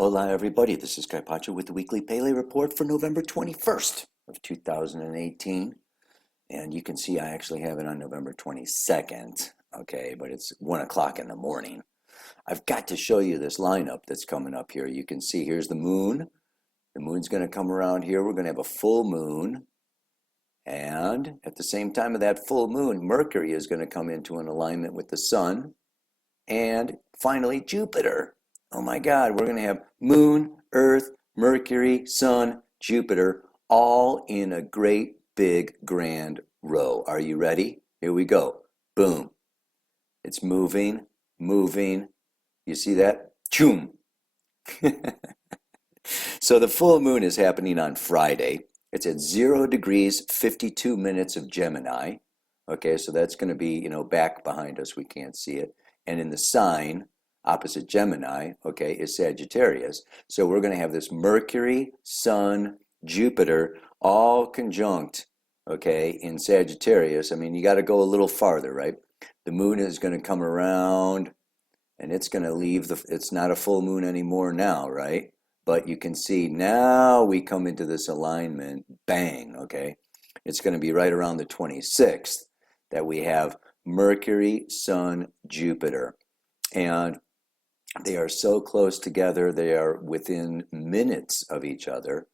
Hola everybody, this is Kaypacha with the weekly Pele report for November 21st of 2018. And you can see I actually have it on November 22nd, okay, but it's 1 o'clock in the morning. I've got to show you this lineup that's coming up here. You can see here's the moon. The moon's going to come around here. We're going to have a full moon. And at the same time of that full moon, Mercury is going to come into an alignment with the sun. And finally, Jupiter. Oh my God, we're going to have Moon, Earth, Mercury, Sun, Jupiter, all in a great big grand row. Are you ready? Here we go. Boom. It's moving, moving. You see that? Choom. So the full moon is happening on Friday. It's at 0 degrees, 52 minutes of Gemini. Okay, so that's going to be, back behind us. We can't see it. And in the sign, opposite Gemini, okay, is Sagittarius. So we're going to have this Mercury, Sun, Jupiter, all conjunct, okay, in Sagittarius. I mean, you got to go a little farther, right? The moon is going to come around, and it's going to leave it's not a full moon anymore now, right? But you can see now we come into this alignment, bang, okay? It's going to be right around the 26th that we have Mercury, Sun, Jupiter. And they are so close together, they are within minutes of each other.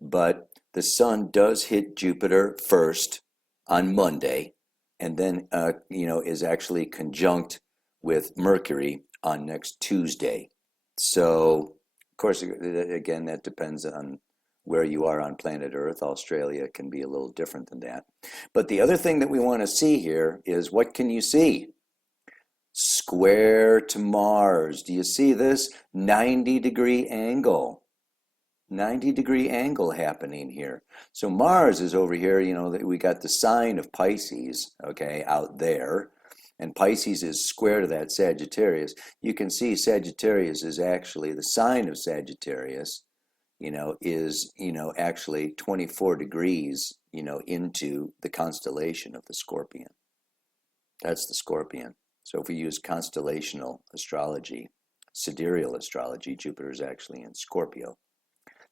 But the Sun does hit Jupiter first on Monday, and then, is actually conjunct with Mercury on next Tuesday. So, of course, again, that depends on where you are on planet Earth. Australia can be a little different than that. But the other thing that we want to see here is, what can you see? Square to Mars. Do you see this? 90-degree angle. 90-degree angle happening here. So Mars is over here, we got the sign of Pisces, okay, out there. And Pisces is square to that Sagittarius. You can see Sagittarius is actually, the sign of Sagittarius, is, actually 24 degrees, into the constellation of the Scorpion. That's the Scorpion. So if we use constellational astrology, sidereal astrology, Jupiter is actually in Scorpio.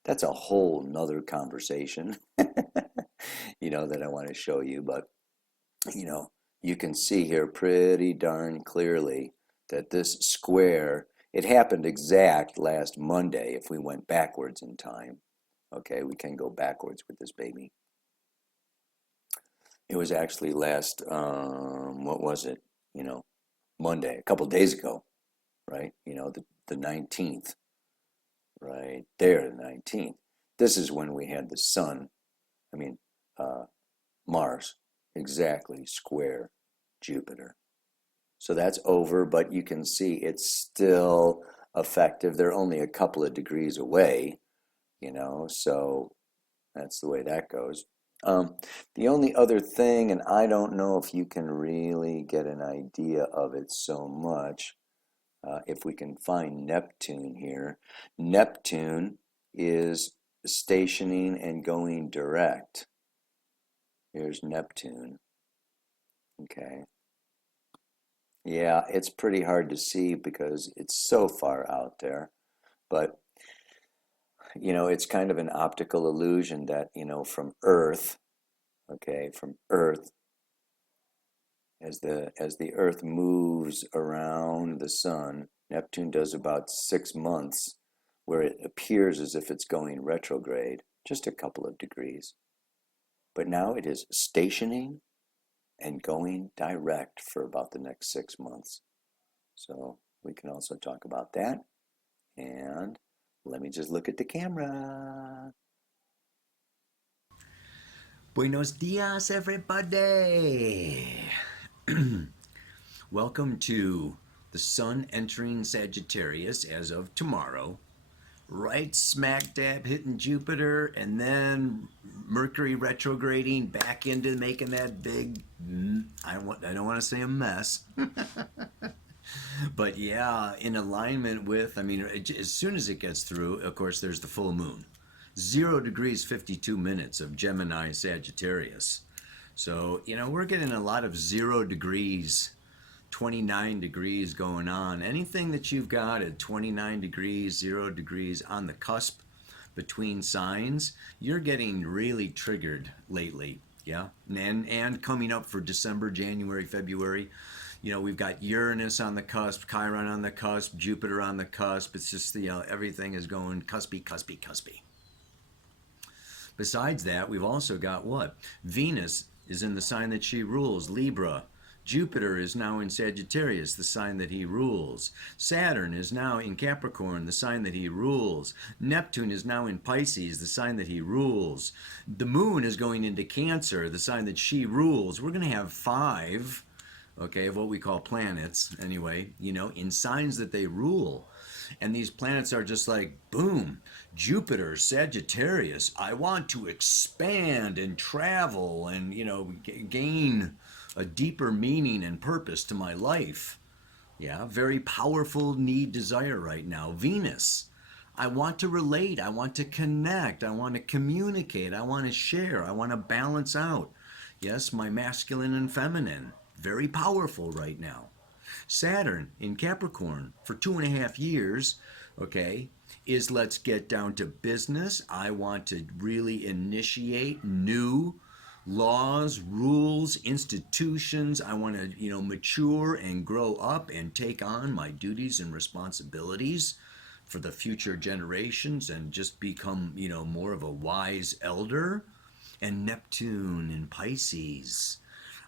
That's a whole nother conversation, that I want to show you. But, you can see here pretty darn clearly that this square, it happened exact last Monday if we went backwards in time. Okay, we can go backwards with this baby. It was actually last, what was it? Monday, a couple days ago, right? The 19th, right there, the 19th. This is when we had the sun, Mars, exactly square Jupiter. So that's over, but you can see it's still effective. They're only a couple of degrees away, so that's the way that goes. The only other thing, and I don't know if you can really get an idea of it so much, if we can find Neptune here. Neptune is stationing and going direct. Here's Neptune. Okay. Yeah, it's pretty hard to see because it's so far out there. But, it's kind of an optical illusion that, from Earth, okay, from Earth, as the Earth moves around the sun, Neptune does about 6 months where it appears as if it's going retrograde, just a couple of degrees. But now it is stationing and going direct for about the next 6 months. So we can also talk about that. And let me just look at the camera. Buenos dias, everybody. Welcome to the sun entering Sagittarius as of tomorrow. Right smack dab hitting Jupiter, and then Mercury retrograding back into making that big, I don't want to say a mess, but yeah, in alignment with, as soon as it gets through, of course, there's the full moon. 0 degrees, 52 minutes of Gemini Sagittarius. So, we're getting a lot of 0 degrees 29 degrees going on. Anything that you've got at 29 degrees, 0 degrees on the cusp between signs, you're getting really triggered lately. Yeah. And coming up for December, January, February, you know, we've got Uranus on the cusp, Chiron on the cusp, Jupiter on the cusp. It's just, you know, everything is going cuspy, cuspy, cuspy. Besides that, we've also got what? Venus is in the sign that she rules, Libra. Jupiter is now in Sagittarius, the sign that he rules. Saturn is now in Capricorn, the sign that he rules. Neptune is now in Pisces, the sign that he rules. The moon is going into Cancer, the sign that she rules. We're going to have 5, okay, of what we call planets, anyway, you know, in signs that they rule. And these planets are just like, boom, Jupiter, Sagittarius, I want to expand and travel and, you know, gain a deeper meaning and purpose to my life. Yeah, very powerful need, desire right now. Venus, I want to relate, I want to connect, I want to communicate, I want to share, I want to balance out. Yes, my masculine and feminine, very powerful right now. Saturn in Capricorn for 2.5 years, okay, is let's get down to business. I want to really initiate new laws, rules, institutions. I want to, you know, mature and grow up and take on my duties and responsibilities for the future generations and just become, you know, more of a wise elder. And Neptune in Pisces,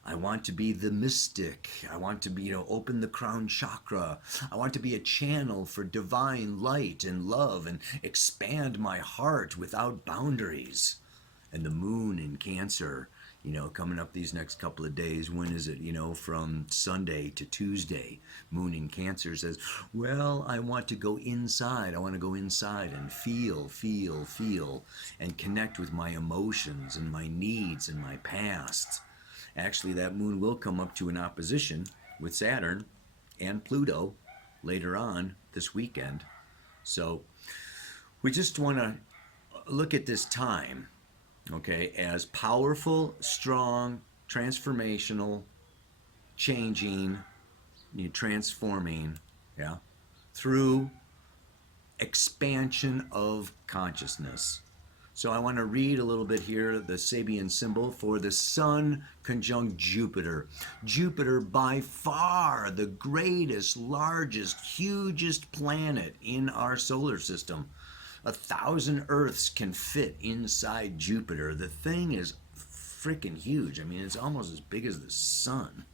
I want to be the mystic. I want to be, you know, open the crown chakra. I want to be a channel for divine light and love and expand my heart without boundaries. And the moon in Cancer, you know, coming up these next couple of days. When is it? You know, from Sunday to Tuesday. Moon in Cancer says, well, I want to go inside. I want to go inside and feel, and connect with my emotions and my needs and my past. Actually, that moon will come up to an opposition with Saturn and Pluto later on this weekend. So we just want to look at this time, okay, as powerful, strong, transformational, changing, transforming, yeah, through expansion of consciousness. So I want to read a little bit here, the Sabian symbol for the Sun conjunct Jupiter. Jupiter, by far the greatest, largest, hugest planet in our solar system. 1,000 Earths can fit inside Jupiter. The thing is freaking huge. I mean, it's almost as big as the Sun.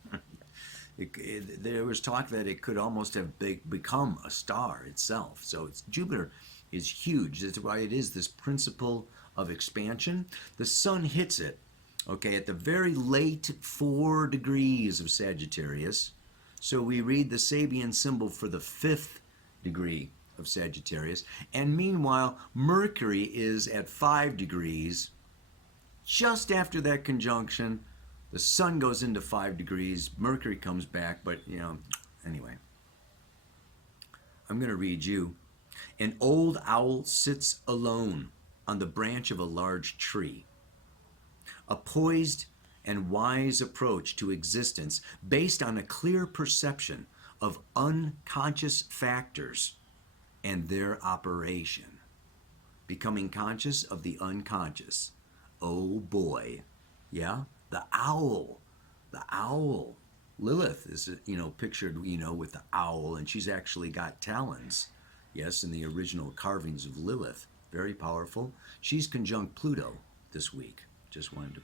There was talk that it could almost have become a star itself. So Jupiter is huge. That's why it is this principle of expansion. The Sun hits it, okay, at the very late 4 degrees of Sagittarius. So we read the Sabian symbol for the 5th degree of Sagittarius. And meanwhile, Mercury is at 5 degrees. Just after that conjunction, the Sun goes into 5 degrees. Mercury comes back, but, you know, anyway. I'm going to read you. An old owl sits alone on the branch of a large tree. A poised and wise approach to existence based on a clear perception of unconscious factors and their operation. Becoming conscious of the unconscious. Oh boy. Yeah? The owl. The owl. Lilith is, you know, pictured, you know, with the owl, and she's actually got talons. Yes, in the original carvings of Lilith. Very powerful. She's conjunct Pluto this week. Just wanted to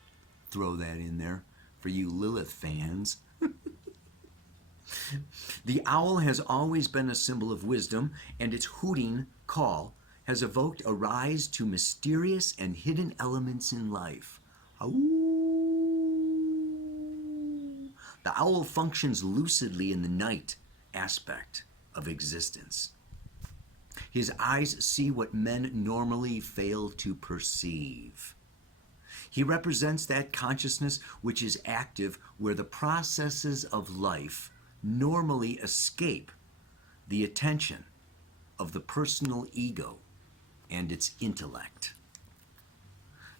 throw that in there for you Lilith fans. The owl has always been a symbol of wisdom, and its hooting call has evoked a rise to mysterious and hidden elements in life. Ooh. The owl functions lucidly in the night aspect of existence. His eyes see what men normally fail to perceive. He represents that consciousness which is active where the processes of life normally escape the attention of the personal ego and its intellect.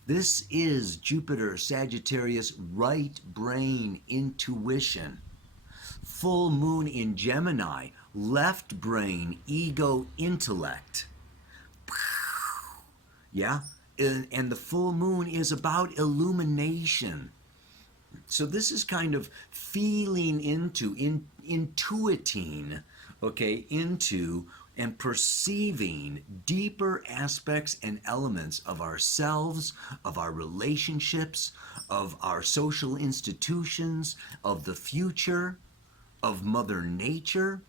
This is Jupiter Sagittarius right brain intuition. Full moon in Gemini, left brain, ego, intellect. Yeah? And the full moon is about illumination. So this is kind of feeling into, intuiting, okay, into and perceiving deeper aspects and elements of ourselves, of our relationships, of our social institutions, of the future, of Mother Nature.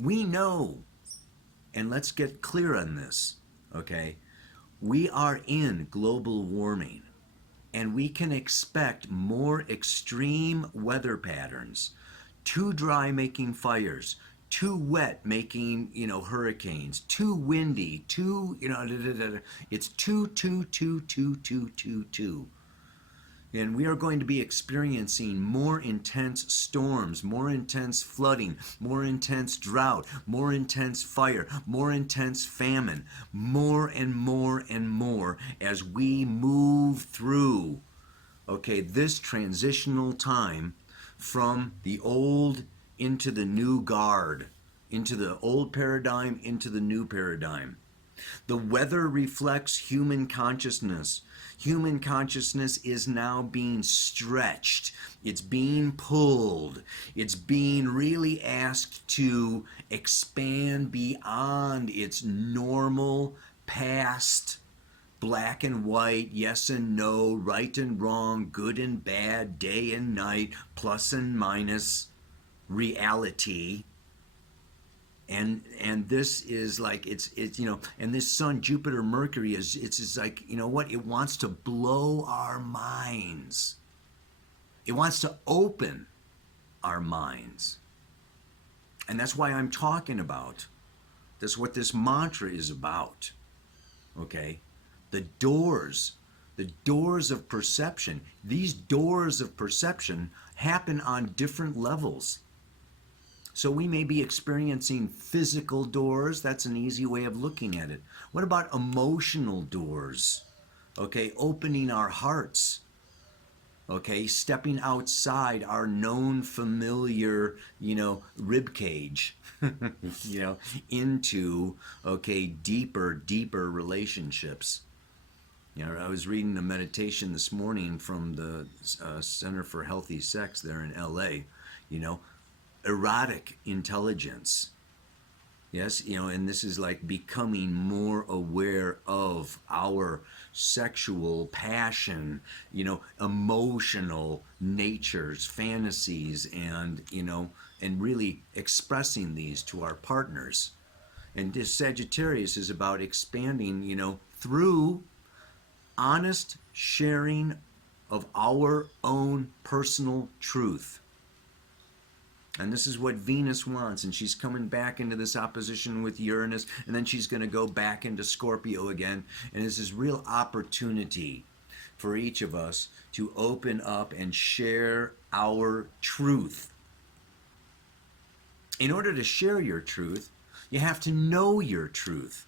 We know, and let's get clear on this, okay? We are in global warming, and we can expect more extreme weather patterns. Too dry making fires, too wet making, hurricanes, too windy, it's too. And we are going to be experiencing more intense storms, more intense flooding, more intense drought, more intense fire, more intense famine, more and more and more as we move through, okay, this transitional time from the old into the new guard, into the old paradigm, into the new paradigm. The weather reflects human consciousness. Human consciousness is now being stretched. It's being pulled. It's being really asked to expand beyond its normal past black and white, yes and no, right and wrong, good and bad, day and night, plus and minus reality. And this is like it's and this sun Jupiter Mercury is it's just like, what, it wants to blow our minds. It wants to open our minds. And that's why I'm talking about, that's what this mantra is about. Okay? The doors of perception. These doors of perception happen on different levels. So we may be experiencing physical doors. That's an easy way of looking at it. What about emotional doors? Okay, opening our hearts. Okay, stepping outside our known familiar, rib cage, into, okay, deeper relationships. I was reading a meditation this morning from the Center for Healthy Sex there in LA, erotic intelligence. Yes, and this is like becoming more aware of our sexual passion, emotional natures, fantasies, and, and really expressing these to our partners. And this Sagittarius is about expanding, through honest sharing of our own personal truth. And this is what Venus wants, and she's coming back into this opposition with Uranus, and then she's going to go back into Scorpio again. And this is real opportunity for each of us to open up and share our truth. In order to share your truth, you have to know your truth.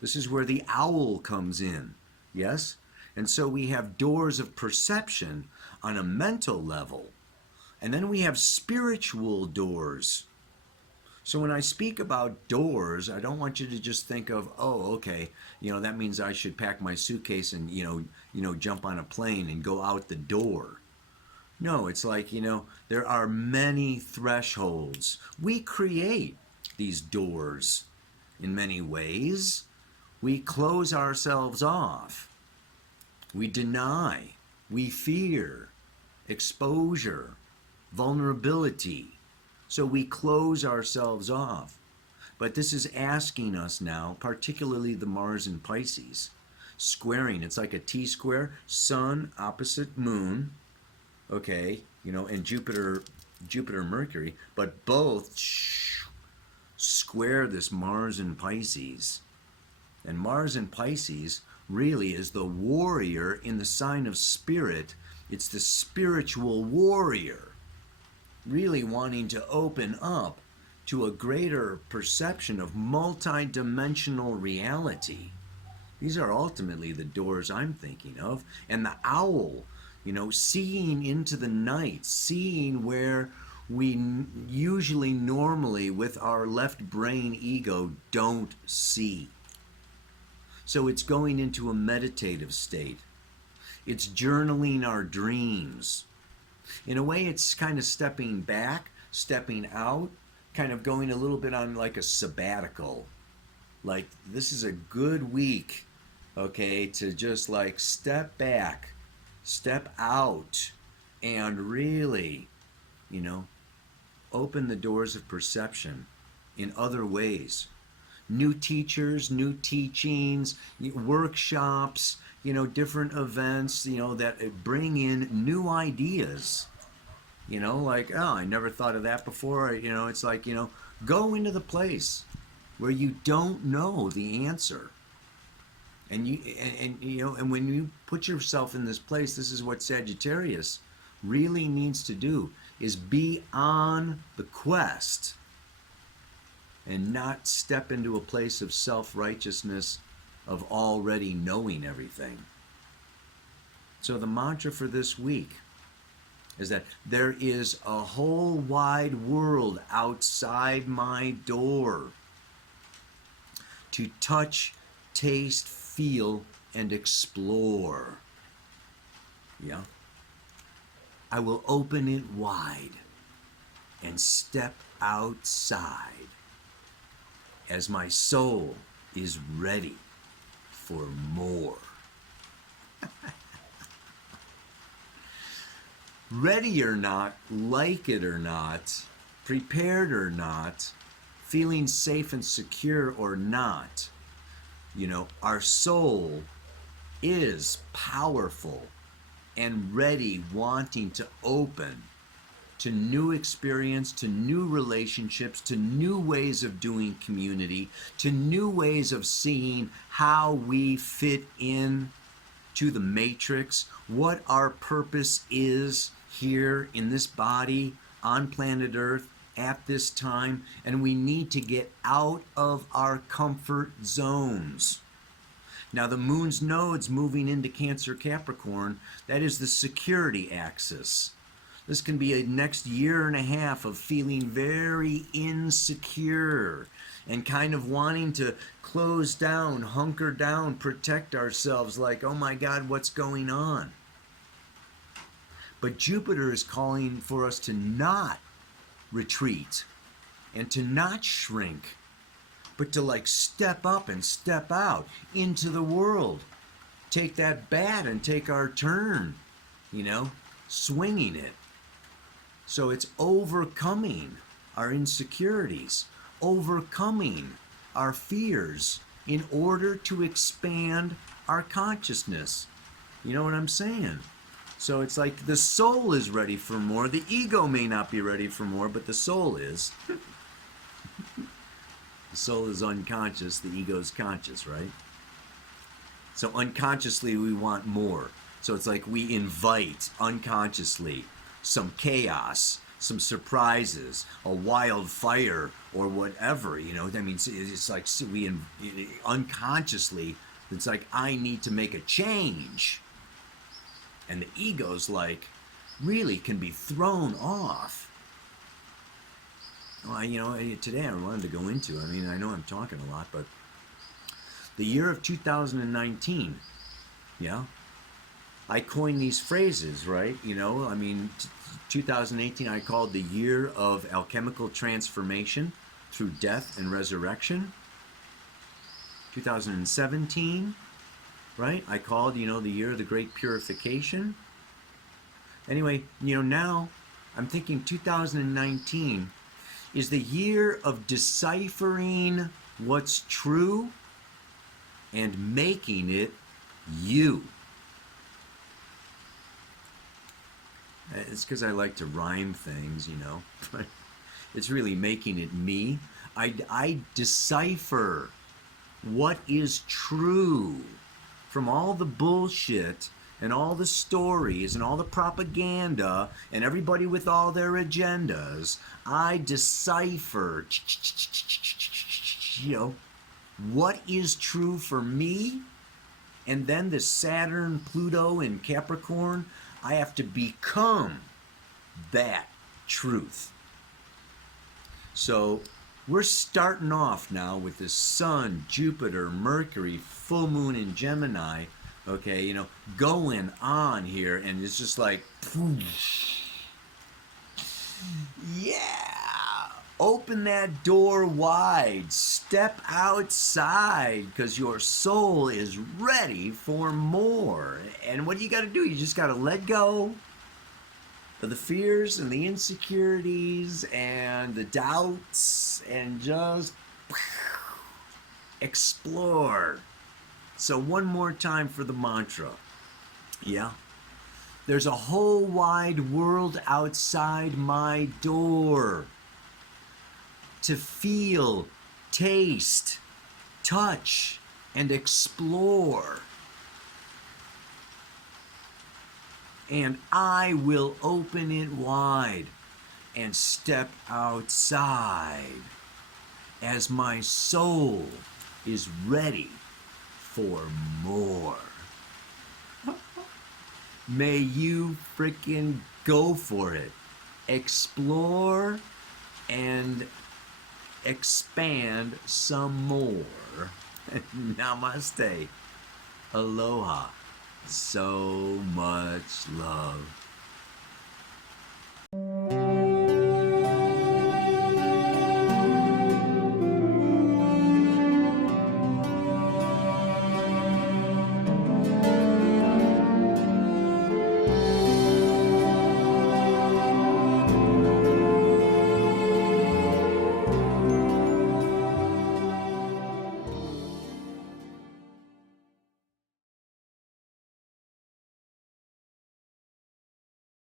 This is where the owl comes in, yes? And so we have doors of perception on a mental level. And then we have spiritual doors. So when I speak about doors, I don't want you to just think of, oh, okay, that means I should pack my suitcase and, jump on a plane and go out the door. No, it's like, there are many thresholds. We create these doors in many ways. We close ourselves off. We deny. We fear. Exposure. Vulnerability. So we close ourselves off. But this is asking us now, particularly the Mars in Pisces, squaring. It's like a T-square, Sun opposite Moon, okay, and Jupiter Mercury, but both square this Mars in Pisces. And Mars in Pisces really is the warrior in the sign of Spirit. It's the spiritual warrior, really wanting to open up to a greater perception of multidimensional reality. These are ultimately the doors I'm thinking of. And the owl, seeing into the night, seeing where we usually normally with our left brain ego don't see. So it's going into a meditative state. It's journaling our dreams. In a way, it's kind of stepping back, stepping out, kind of going a little bit on like a sabbatical. Like, this is a good week, okay, to just like step back, step out, and really, you know, open the doors of perception in other ways. New teachers, new teachings, workshops, different events, that bring in new ideas. Like, oh, I never thought of that before. It's like, go into the place where you don't know the answer. And and when you put yourself in this place, this is what Sagittarius really needs to do, is be on the quest and not step into a place of self-righteousness, of already knowing everything. So the mantra for this week is that there is a whole wide world outside my door to touch, taste, feel, and explore. Yeah. I will open it wide and step outside as my soul is ready for more. Ready or not, like it or not, prepared or not, feeling safe and secure or not, our soul is powerful and ready, wanting to open to new experience, to new relationships, to new ways of doing community, to new ways of seeing how we fit in to the matrix, what our purpose is here in this body on planet Earth at this time, and we need to get out of our comfort zones. Now, the moon's nodes moving into Cancer Capricorn, that is the security axis. This can be a next year and a half of feeling very insecure and kind of wanting to close down, hunker down, protect ourselves, like, oh my God, what's going on? But Jupiter is calling for us to not retreat and to not shrink, but to like step up and step out into the world. Take that bat and take our turn, swinging it. So it's overcoming our insecurities, overcoming our fears in order to expand our consciousness. You know what I'm saying? So it's like the soul is ready for more. The ego may not be ready for more, but the soul is. The soul is unconscious, the ego is conscious, right? So unconsciously we want more. So it's like we invite unconsciously some chaos, some surprises, a wildfire, or whatever, it's like we unconsciously, it's like, I need to make a change. And the ego's like, really can be thrown off. Well, today I wanted to go into, I know I'm talking a lot, but the year of 2019, I coined these phrases, right? 2018 I called the year of alchemical transformation through death and resurrection. 2017, right? I called, the year of the great purification. Anyway, now I'm thinking 2019 is the year of deciphering what's true and making it you. It's because I like to rhyme things, but it's really making it me. I decipher what is true from all the bullshit and all the stories and all the propaganda and everybody with all their agendas. I decipher, what is true for me. And then the Saturn, Pluto, and Capricorn, I have to become that truth. So we're starting off now with the Sun, Jupiter, Mercury, full moon in Gemini, okay, going on here, and it's just like, yeah, open that door wide, step outside, because your soul is ready for more. And what do you got to do? You just got to let go of the fears and the insecurities and the doubts and just explore. So one more time for the mantra. Yeah. There's a whole wide world outside my door to feel, taste, touch, and explore. And I will open it wide and step outside as my soul is ready for more. May you freaking go for it. Explore and expand some more. Namaste. Aloha. So much love.